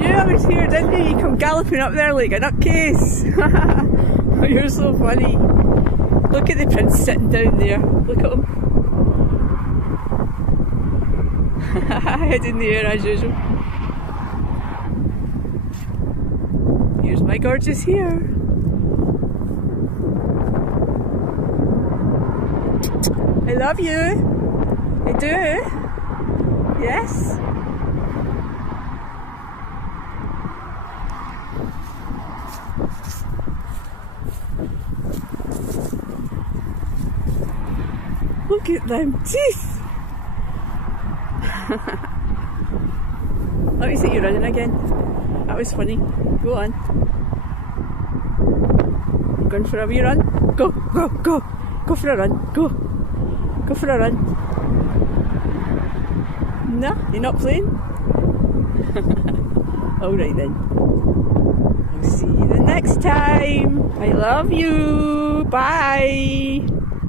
You knew I was here, didn't you? You come galloping up there like a nutcase. Oh, you're so funny. Look at the prince sitting down there. Look at him. Head in the air as usual. Here's my gorgeous here. I love you. I do. Yes. Look at them teeth. Let me see you running again. That was funny. Go on. You going for a wee run? Go, go, go. Go for a run. Go. Go for a run. No, you're not playing? Alright then. I'll see you the next time. I love you. Bye.